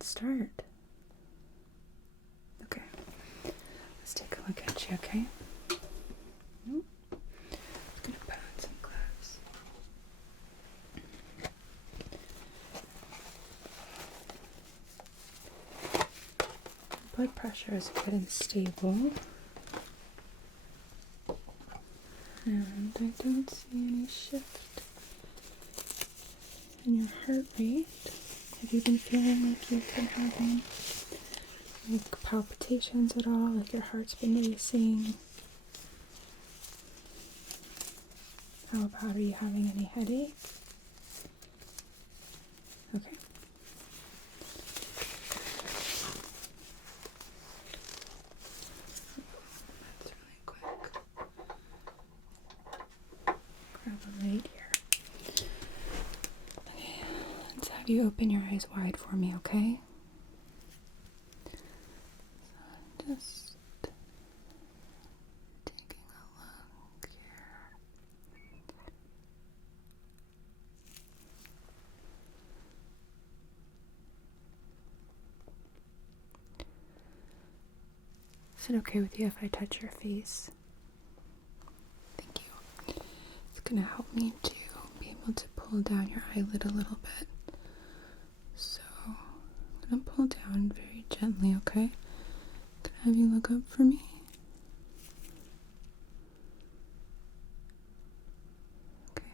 bad start. Okay, let's take a look at you, okay? I'm gonna put on some gloves. Blood pressure is good and stable. And I don't see any shift in your heart rate. Have you been feeling like you've been having like palpitations at all? Like your heart's been racing? How about, are you having any headache? Okay. That's really quick. Grab a light here. Okay, let's have you open your eyes wide for me, okay? So just taking a look here. Is it okay with you if I touch your face? Thank you. It's gonna help me to be able to pull down your eyelid a little bit. So I'm gonna pull down very gently, okay? Can I have you look up for me? Okay.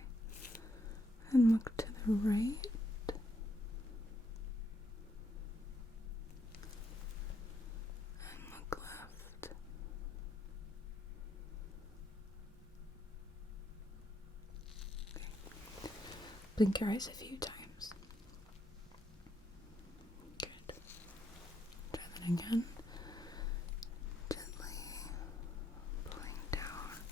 And look to the right. And look left. Okay. Blink your eyes a few times. Good. Try that again. Gently pulling down.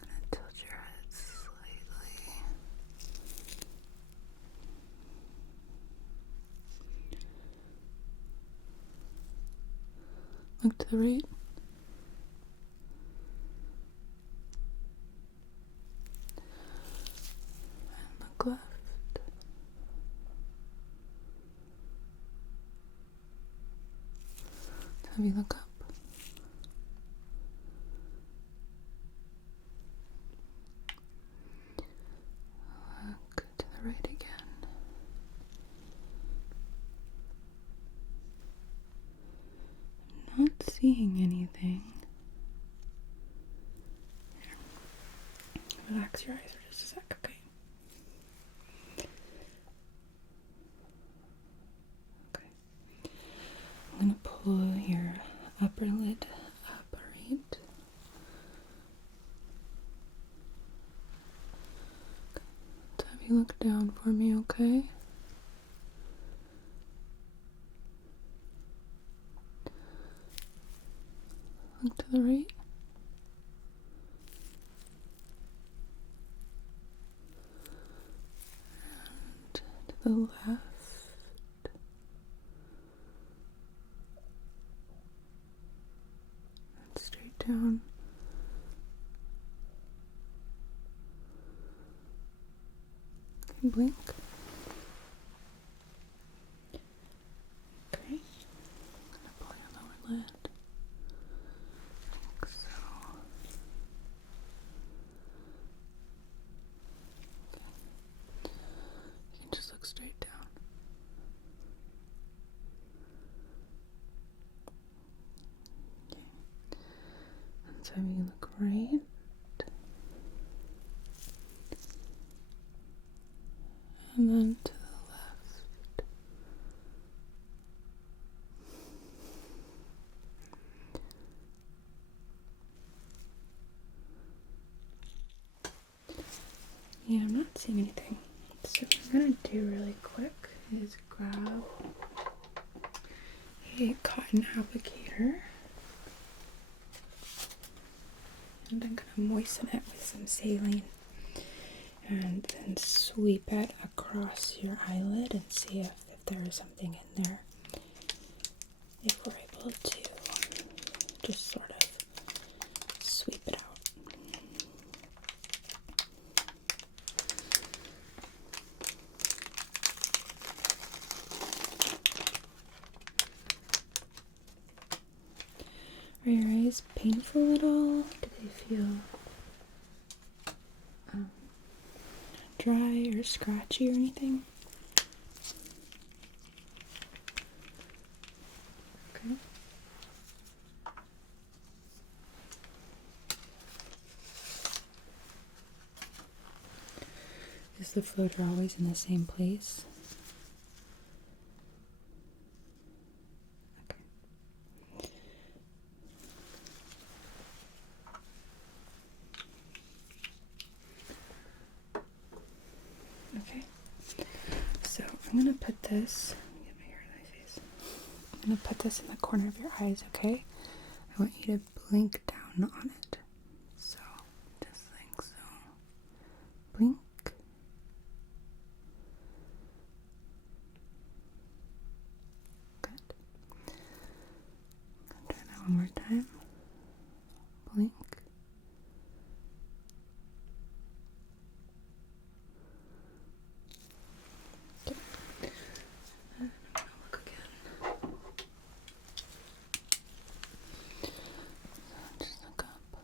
Gonna tilt your head slightly. Look to the right. And look left. Have you look up? Look to the right again. Not seeing anything. Here. Relax your eyes for just a sec, okay? Okay. I'm gonna pull your upper lid up, alright? So have you look down for me, okay? Look to the right. And to the left. And straight down. Okay, blink. Okay. I'm gonna pull your lower lid. Like so. Okay. You can just look straight down. Okay. And so you look right. And then to the left. Yeah, I'm not seeing anything. So what I'm gonna do really quick is grab a cotton applicator. And I'm gonna moisten it with some saline. And then sweep it across your eyelid and see if there is something in there. If we're able to just sort of sweep it out. Are your eyes painful at all? Do they feel dry or scratchy or anything? Okay. Is the floater always in the same place? Okay. Okay. So I'm gonna put this. Get my hair in my face. I'm gonna put this in the corner of your eyes. Okay. I want you to blink down on it. So just like so. Blink. Good. Try that one more time. Blink. Okay. And I'm gonna look again. So just look up.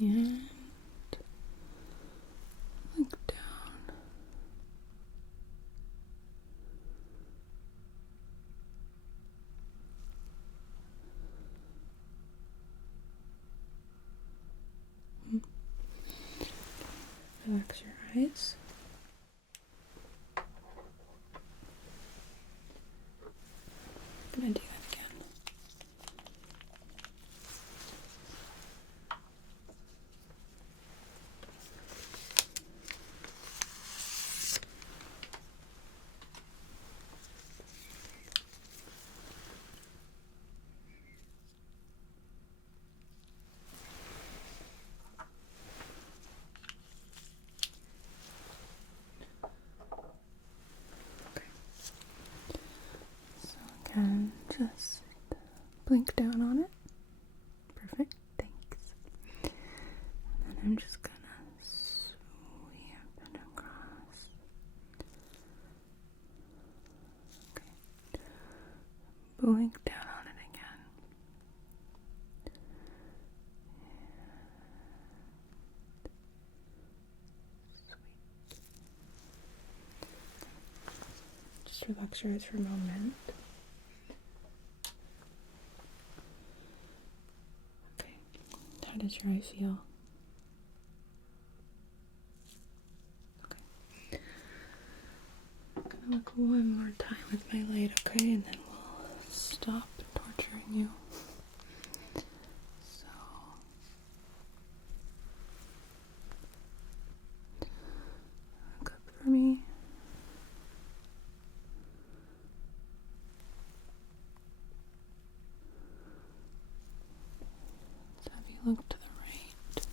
And look down. Relax your eyes. I'm gonna do that again. So again, just blink down on it. Perfect, thanks. And then I'm just gonna sweep it across. Okay. Blink down on it again. Just relax your eyes for a moment. Okay. How does your eye feel? Okay. I'm gonna look one more time with my light, okay? And then we'll stop torturing you. So look up for me. Let's have you look to the right.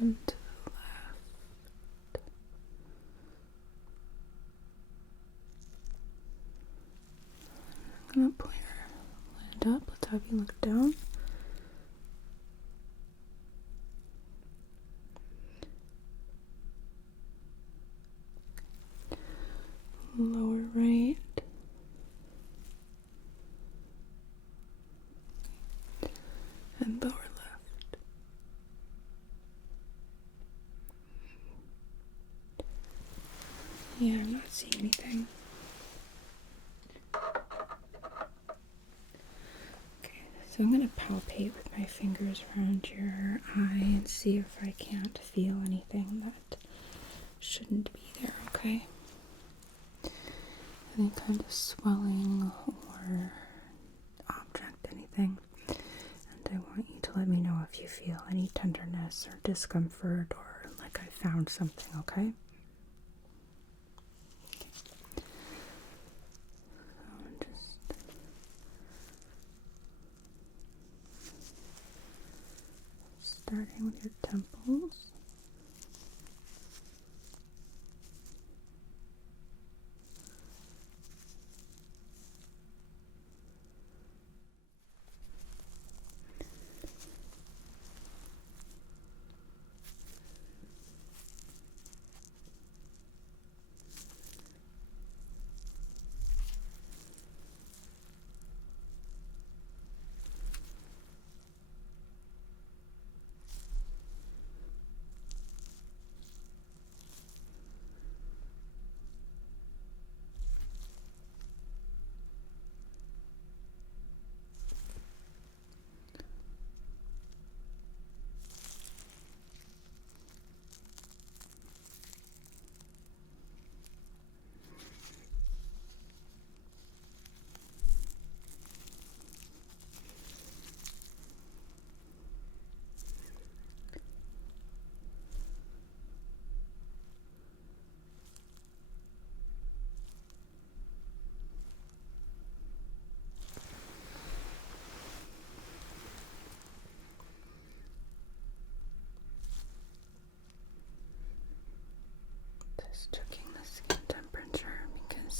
And to the left. I'm gonna pull your lid up. Let's have you look down. Lower right. And lower left. Yeah, I'm not seeing anything. Okay, so I'm gonna palpate with my fingers around your eye and see if I can't feel anything that shouldn't be there, okay? Any kind of swelling or object, anything. And I want you to let me know if you feel any tenderness or discomfort or like I found something, okay? So just starting with your temples.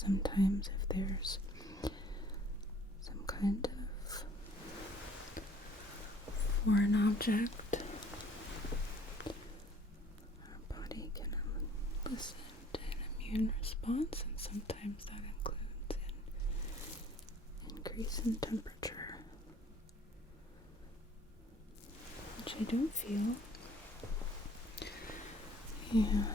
sometimes if there's some kind of foreign object, our body can elicit an immune response, and sometimes that includes an increase in temperature, which I don't feel. And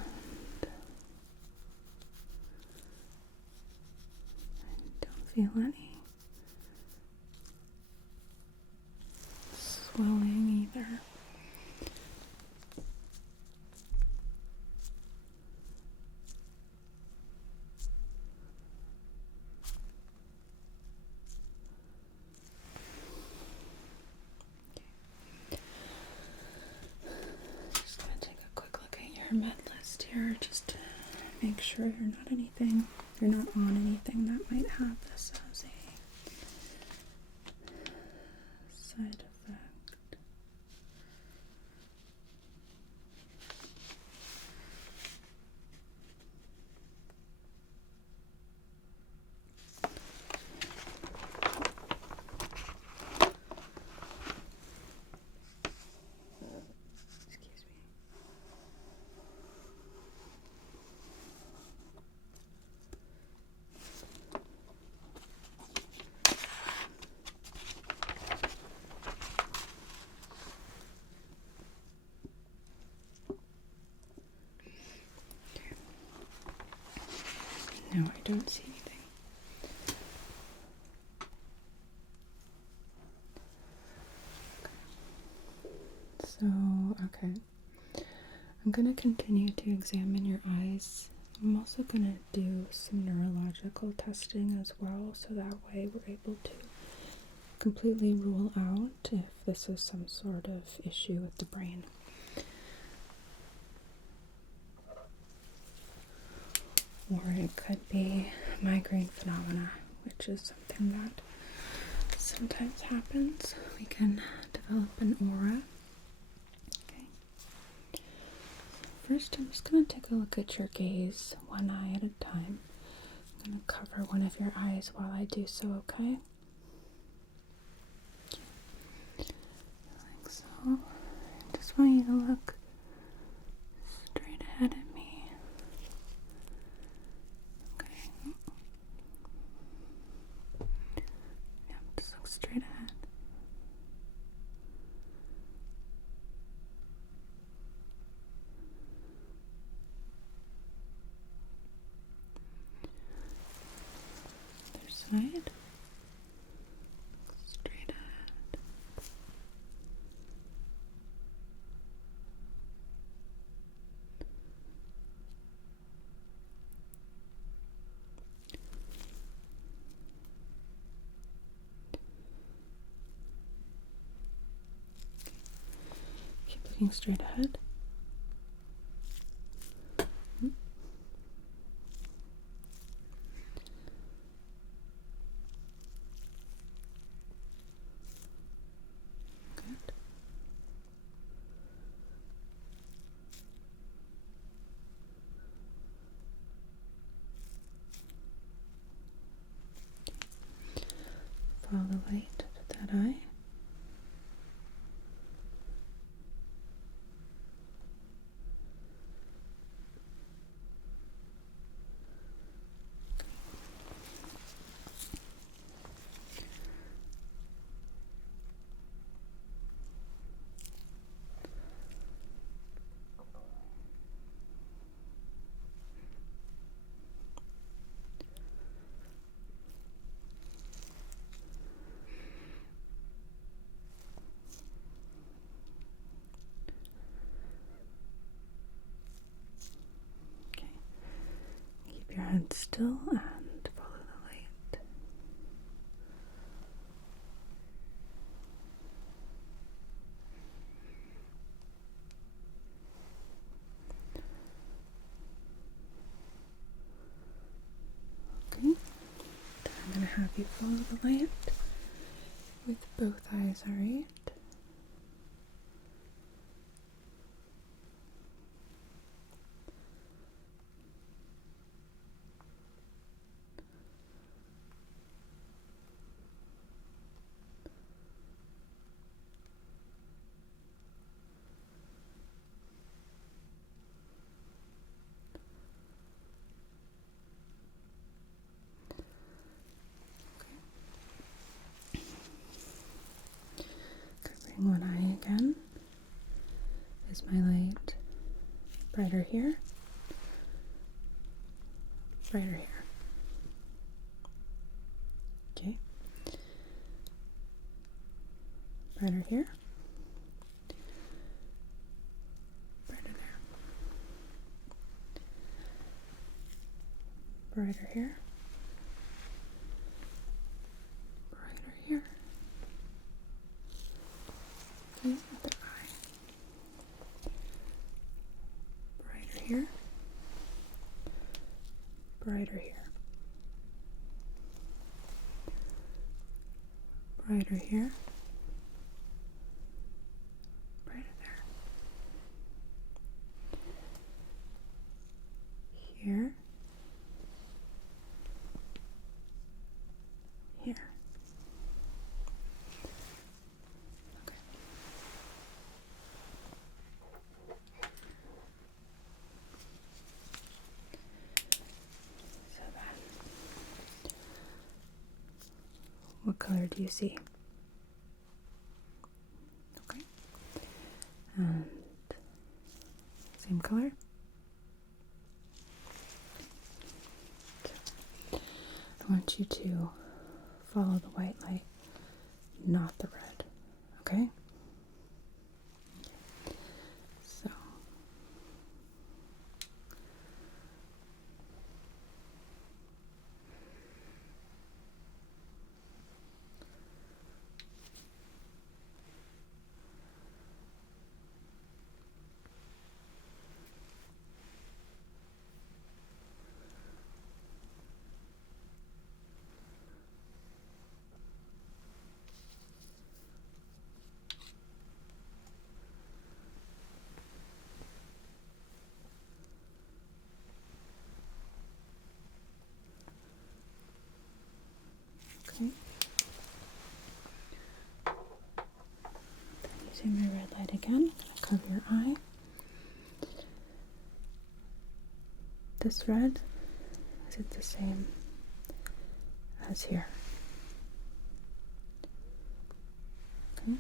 I don't feel any swelling either. Just gonna take a quick look at your med list here, just to make sure you're not on anything that might have this as a side effect. Excuse me. No, I don't see anything. Okay. I'm going to continue to examine your eyes. I'm also going to do some neurological testing as well, so that way we're able to completely rule out if this is some sort of issue with the brain. Or it could be migraine phenomena, which is something that sometimes happens. We can develop an aura. Okay. First, I'm just going to take a look at your gaze, one eye at a time. I'm going to cover one of your eyes while I do so, okay? Like so. I just want you to look straight ahead at me. Okay. Yep, just look straight ahead. Other side. Straight ahead. Keep looking straight ahead. Good. Follow the light to that eye. Okay. Keep your head still and follow the light. Okay. Then I'm going to have you follow the light with both eyes, alright? Is my light brighter here? Brighter here. Okay. Brighter here. Brighter there. Brighter here. Brighter here. Okay, other eye. Brighter here. Brighter here. Brighter here. Brighter there. Here. Here. Okay. So then, what color do you see? Okay. And same color? I want you to follow the white light, not the red. Okay? So okay. Using my red light again, I'll cover your eye. This red, is it the same as here? Okay.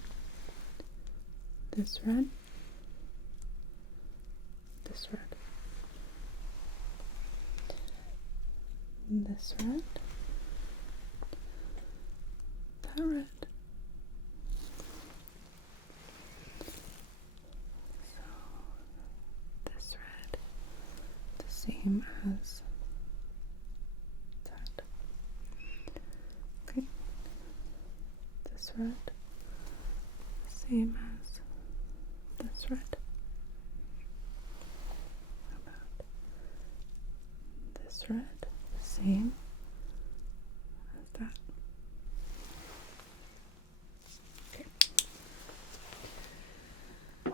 This red. This red. This red. That red. So this red, the same as that. Okay. This red, same as this red. How about this red, same as that? Okay. Good.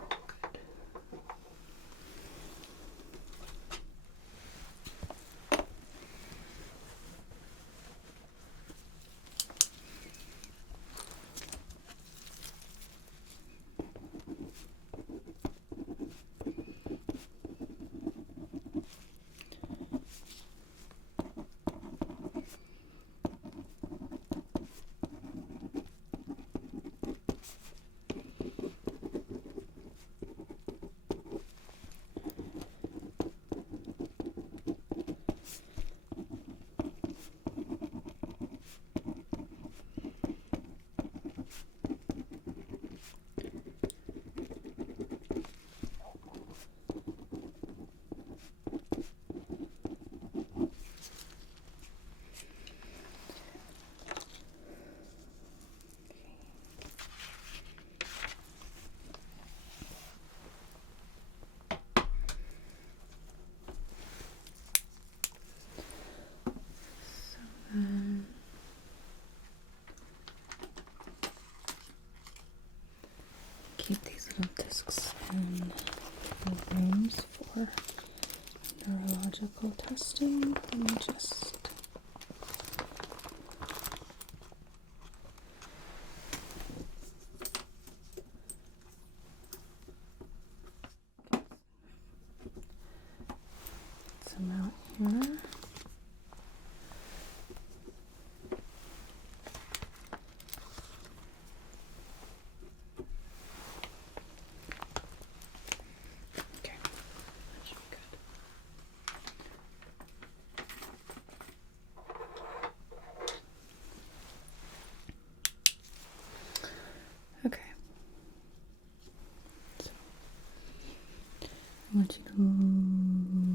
Keep these little discs in the rooms for neurological testing. Let me just get some out here. want you to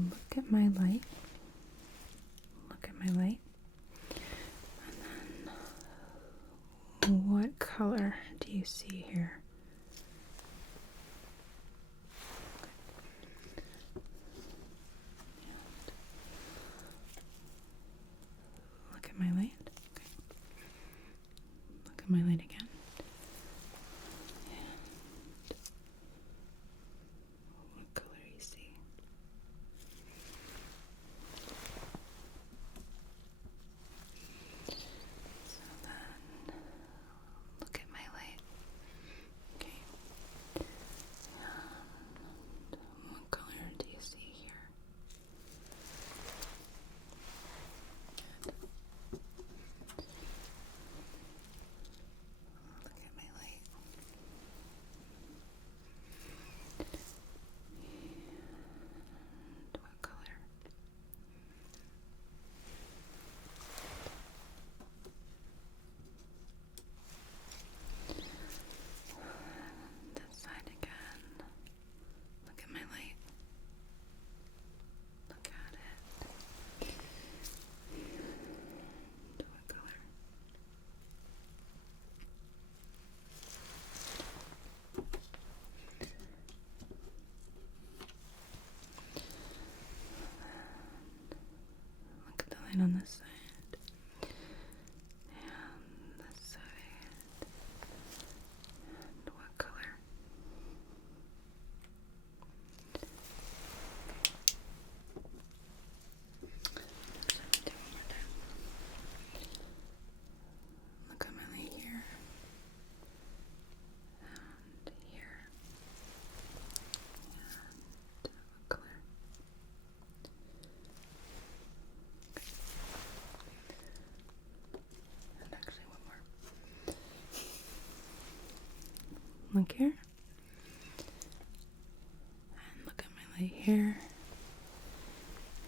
look at my light. Look at my light. And then, what color do you see here? Look at my light. Okay. Look at my light again. And what color you see? So then, look at my light. Okay. And what color do you see here? Good. Look at my light. And what color? This side again. Look at my light. Look at it. And what color? Look at the light on this side. And this side. And what color? So do one more time. Look at my light here. And here. And what color? And actually one more. Look here. And look at my light here.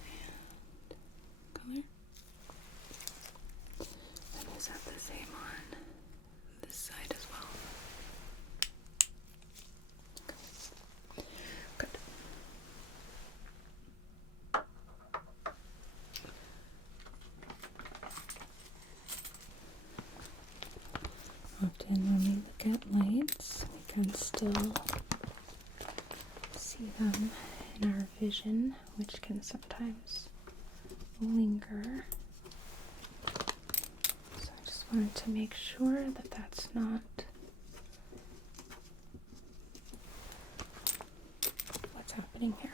And color. And is that the same on this side as well? Okay. Good. Often when we look at lights, we can still see them in our vision, which can sometimes linger. So I just wanted to make sure that that's not what's happening here.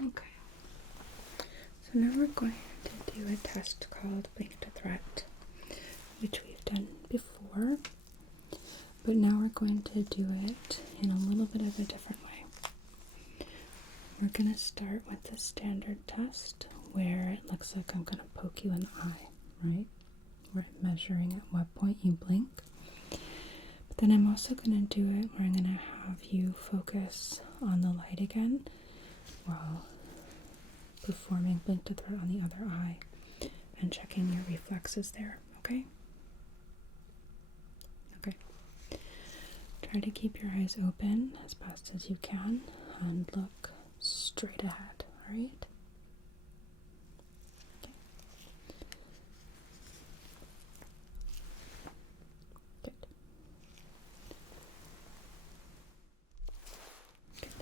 Okay, so now we're going to do a test called Blink to Threat, which we've done before, but now we're going to do it in a little bit of a different way. We're going to start with the standard test where it looks like I'm going to poke you in the eye, right? We're measuring at what point you blink. But then I'm also going to do it where I'm going to have you focus on the light again while performing Blink to Threat on the other eye and checking your reflexes there, okay? Okay. Try to keep your eyes open as best as you can and look straight ahead, alright? Okay. Good. Good.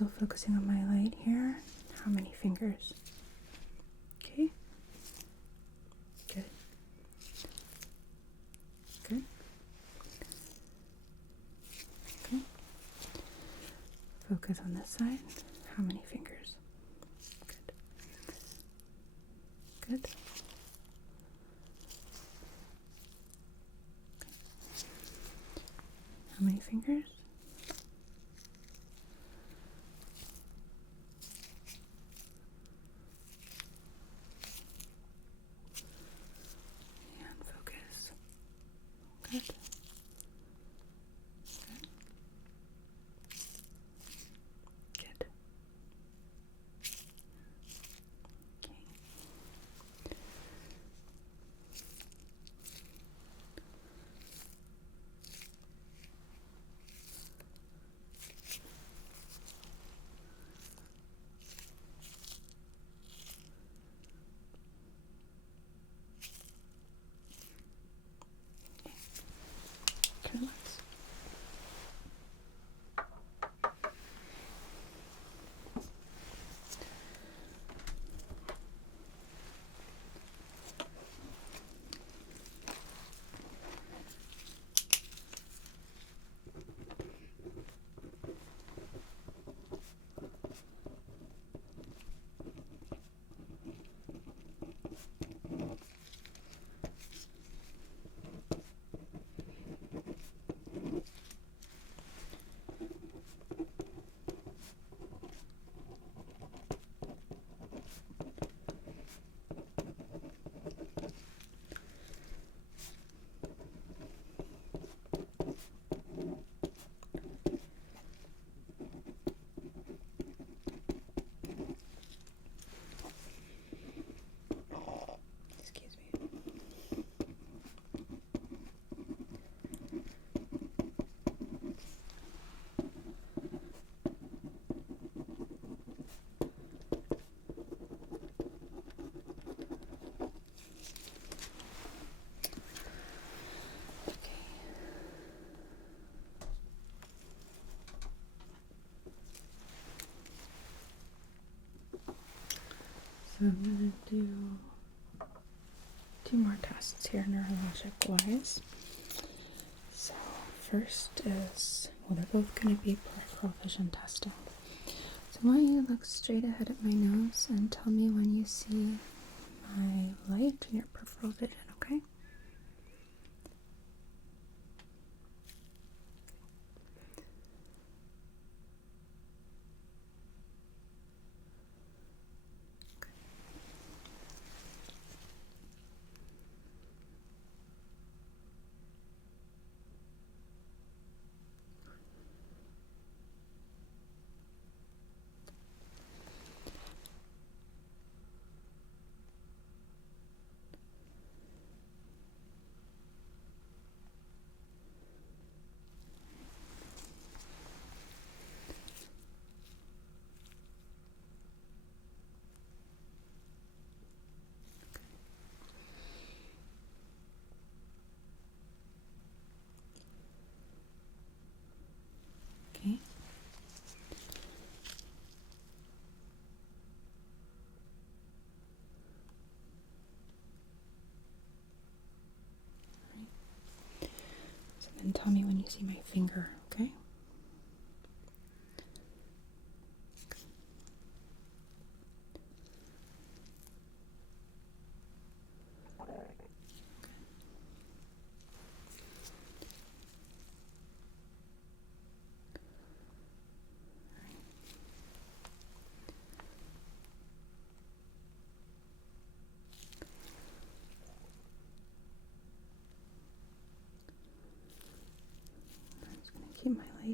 still focusing on my light here. How many fingers? Okay. Good. Good. Okay. Focus on this side. How many fingers? Good. Good. How many fingers? And focus. Good. Good. Good. Okay. Relax. Excuse me. Okay. So I'm gonna do 2 more tests here, neurologic wise. So first is, well, they're both going to be peripheral vision testing. So I want you to look straight ahead at my nose and tell me when you see my light in your peripheral vision, okay? Okay. So then tell me when you see my finger, okay? I'm just going to keep my light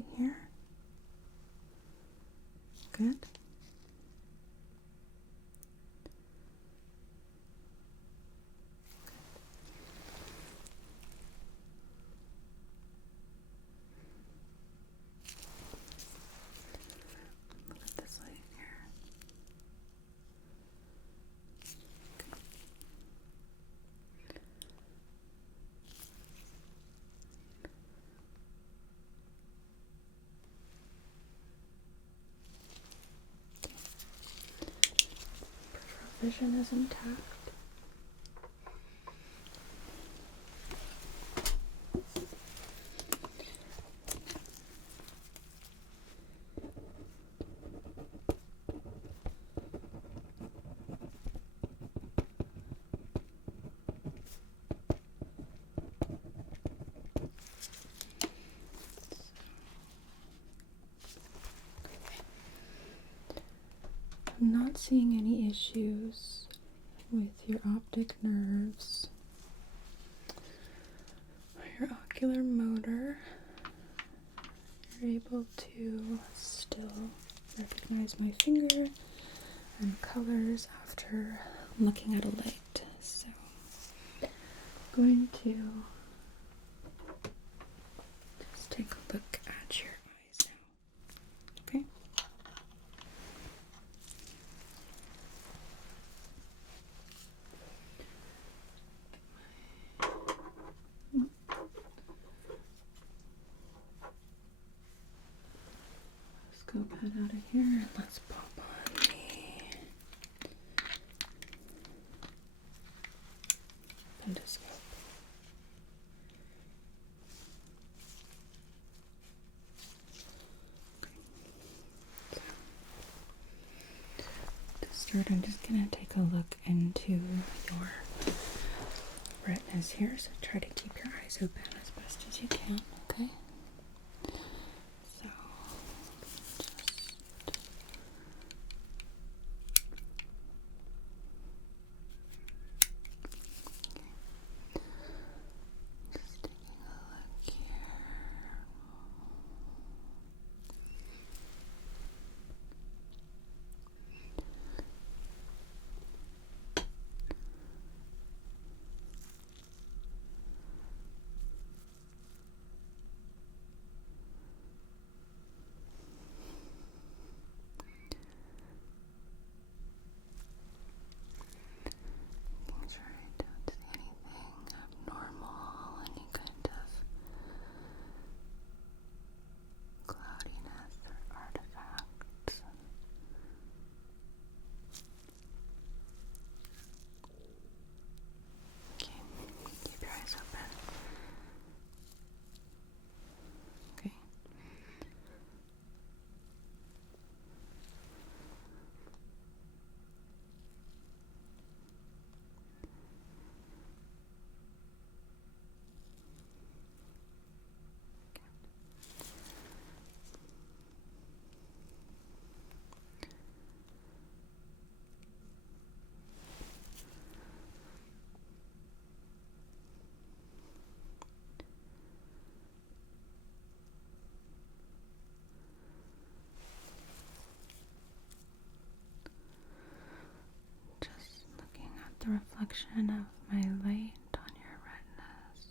vision is intact. I'm not seeing any issues with your optic nerves or your ocular motor. You're able to still recognize my finger and colors after looking at a light. So I'm going to just take a look at your eyes now. Okay? Scope head out of here and let's pop on the endoscope. To start, I'm just gonna take a look into your retinas here, so try to keep your eyes open as best as you can, okay? So, just taking a look here. Making sure I don't see anything abnormal, any kind of cloudiness or artifacts. Okay, keep your eyes open. Okay. Just looking at the reflection of my light on your retinas.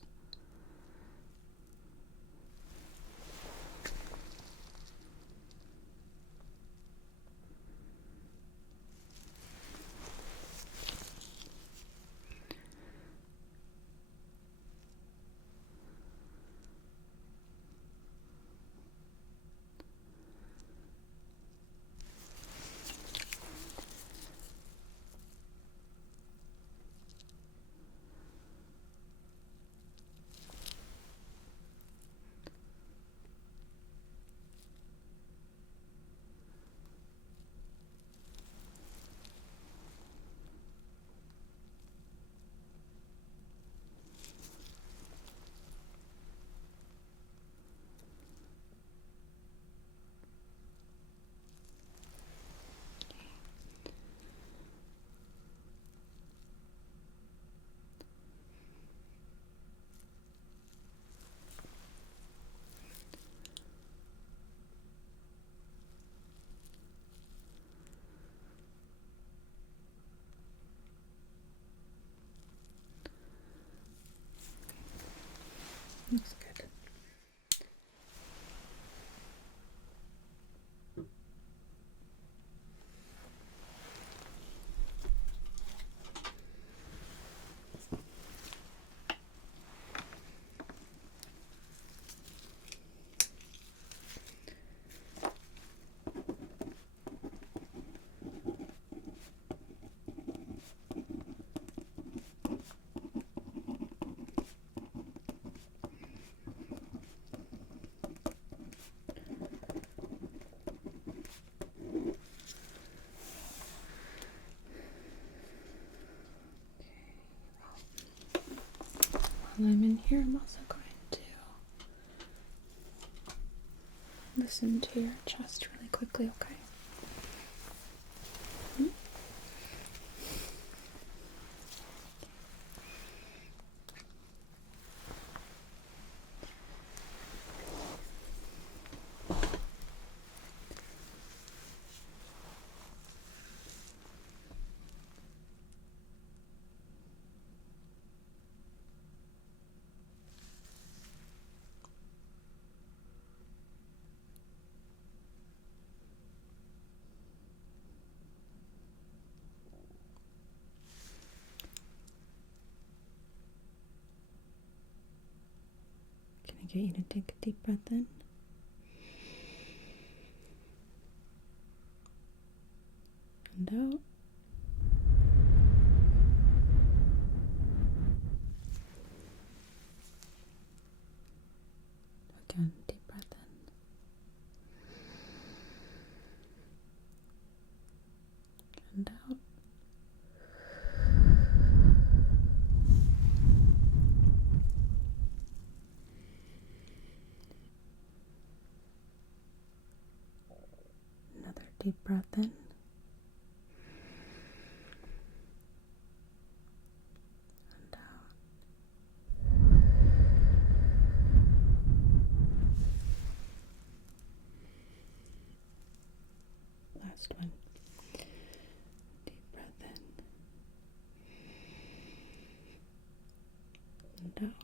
while I'm in here, I'm also going to listen to your chest really quickly, okay? Hmm? Can I get you to take a deep breath in? And out. Again, deep breath in. And out. Another deep breath in. And out. Last one. Deep breath in. And out.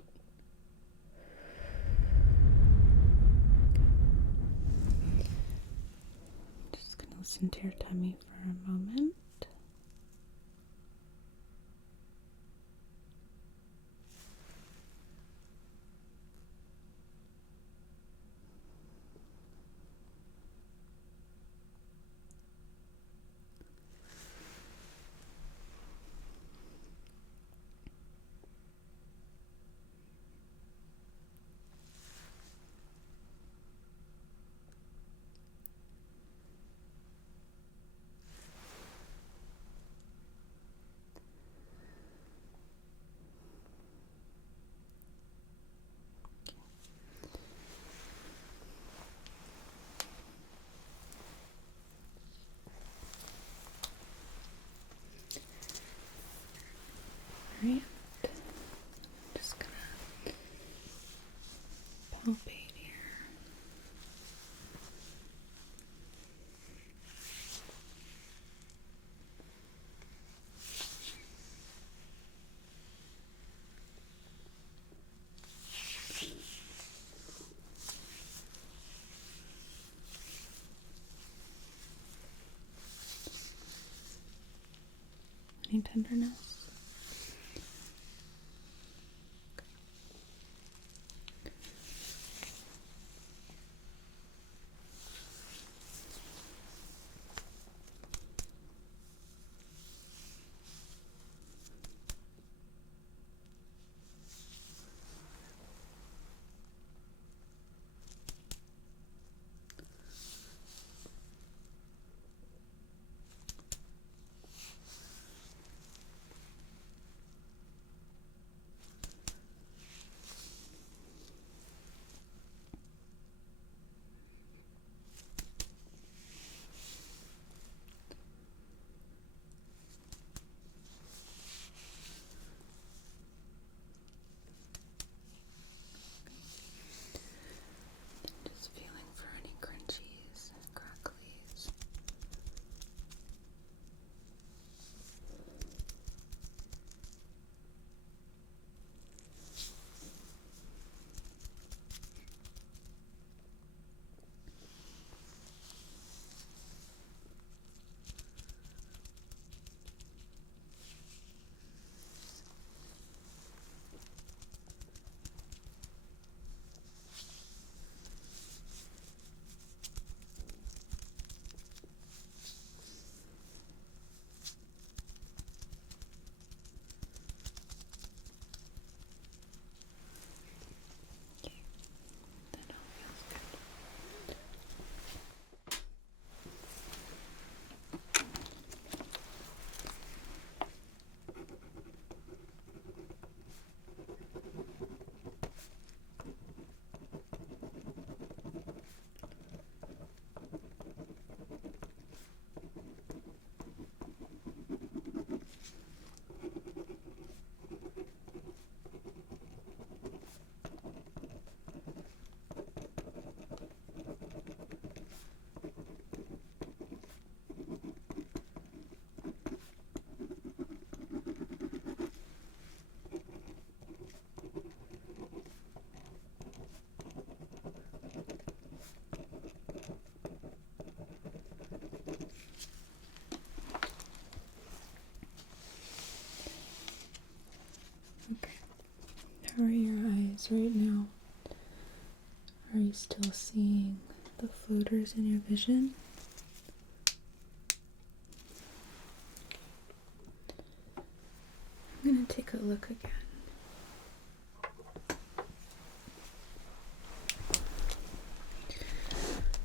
Just gonna listen to your tummy for a moment. Alright, just gonna palpate here. Any tenderness? eyes right now. Are you still seeing the floaters in your vision? I'm going to take a look again.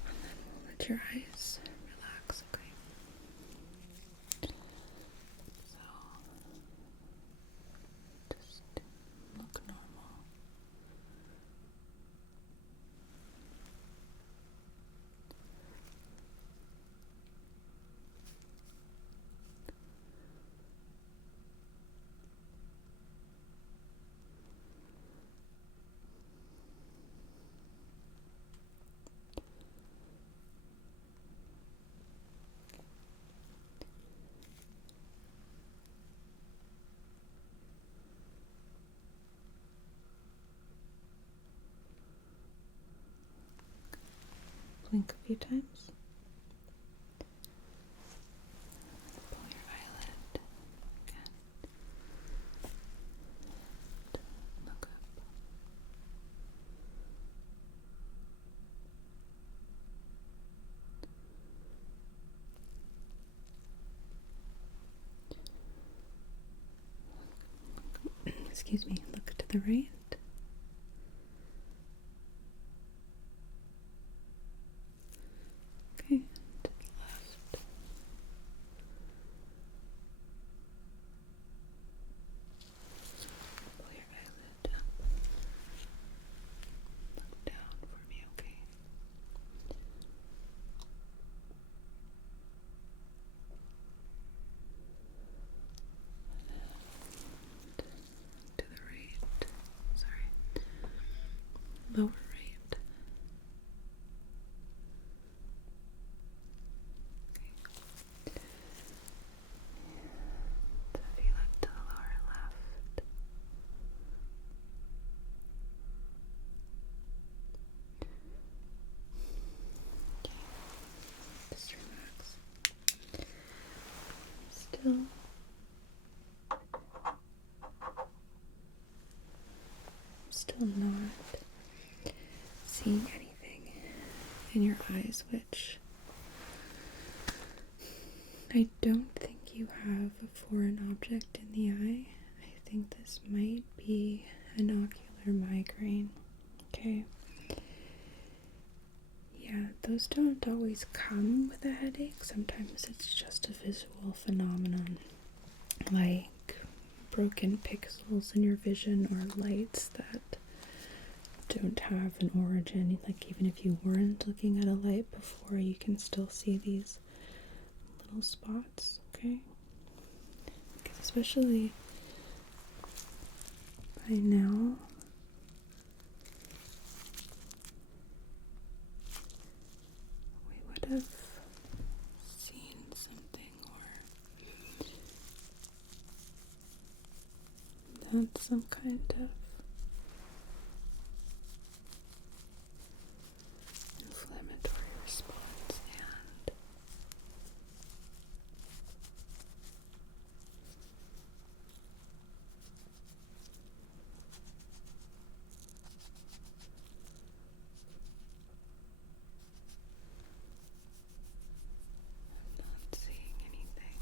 And then we'll let your eyes relax, okay? So, just look normal. Blink a few times. Pull your eyelid again. Look up. Excuse me, look to the right. Okay, to the left. Pull your eyelid up. Look down for me, okay? To the right. Sorry. Lower right. Okay. So if you look to the lower left. Okay. Just relax. Still. Still not seeing anything in your eyes, which I don't think you have a foreign object in the eye. I think this might be an ocular migraine. Okay. Yeah, those don't always come with a headache. Sometimes it's just a visual phenomenon, like broken pixels in your vision or lights that don't have an origin. Like even if you weren't looking at a light before, you can still see these little spots, okay? Because especially by now, we would have seen something or had some kind of inflammatory response, and I'm not seeing anything.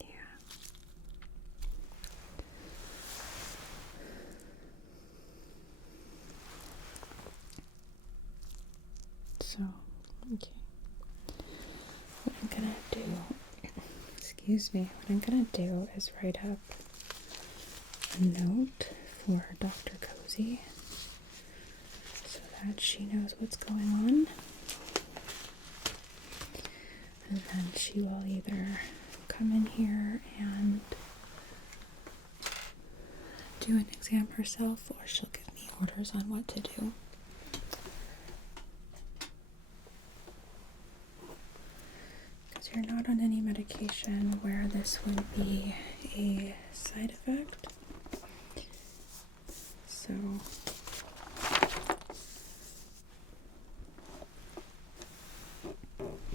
Yeah. So, okay. What I'm gonna do, excuse me, what I'm gonna do is write up a note for Dr. Cozy so that she knows what's going on. And then she will either come in here and do an exam herself, or she'll give me orders on what to do. medication where this would be a side effect. So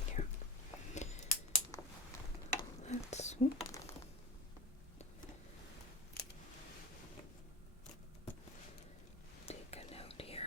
yeah, let's take a note here.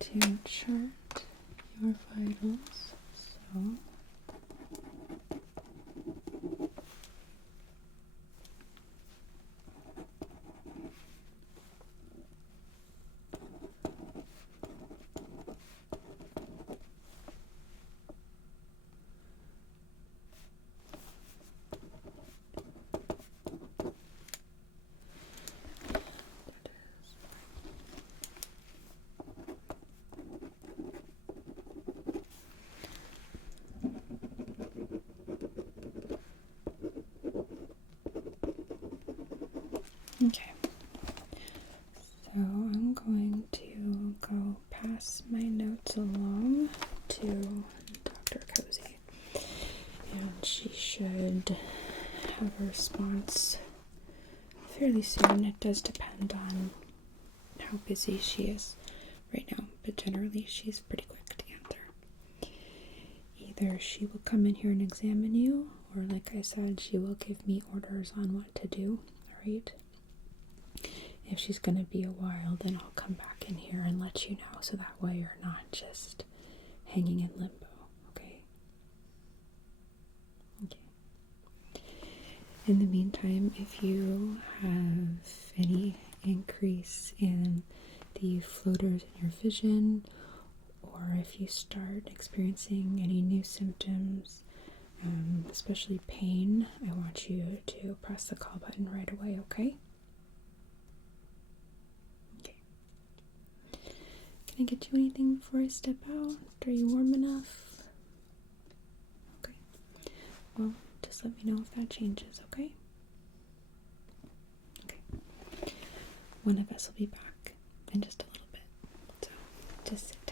To chart your vitals. So she should have a response fairly soon. It does depend on how busy she is right now, but generally she's pretty quick to answer. Either she will come in here and examine you, or like I said, she will give me orders on what to do, alright? If she's going to be a while, then I'll come back in here and let you know, so that way you're not just hanging in limbo, okay? Okay. In the meantime, if you have any increase in the floaters in your vision, or if you start experiencing any new symptoms, especially pain, I want you to press the call button right away, okay? Okay. Can I get you anything before I step out? Are you warm enough? Okay. Well, just let me know if that changes, okay? Okay. One of us will be back in just a little bit. So, just sit.